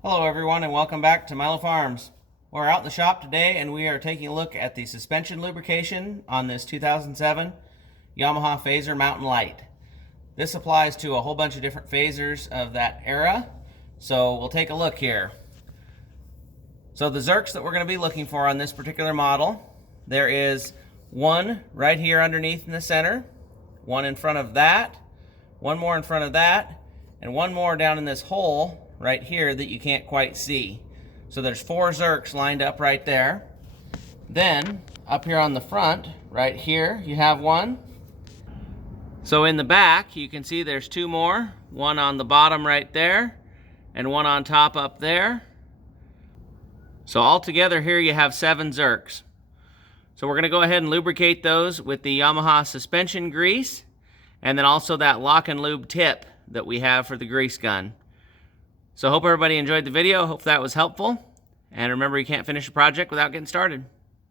Hello everyone and welcome back to Milo Farms. We're out in the shop today and we are taking a look at the suspension lubrication on this 2007 Yamaha Phazer Mountain Lite. This applies to a whole bunch of different Phazers of that era, so we'll take a look here. So the zerks that we're going to be looking for on this particular model, there is one right here underneath in the center, one in front of that, one more in front of that, and one more down in this hole right here that you can't quite see. So there's 4 zerks lined up right there. Then up here on the front right here you have one. So in the back you can see there's 2 more, one on the bottom right there and one on top up there. So altogether here you have 7 zerks. So we're going to go ahead and lubricate those with the Yamaha suspension grease and then also that lock and lube tip that we have for the grease gun. So I hope everybody enjoyed the video. Hope that was helpful. And remember, you can't finish a project without getting started.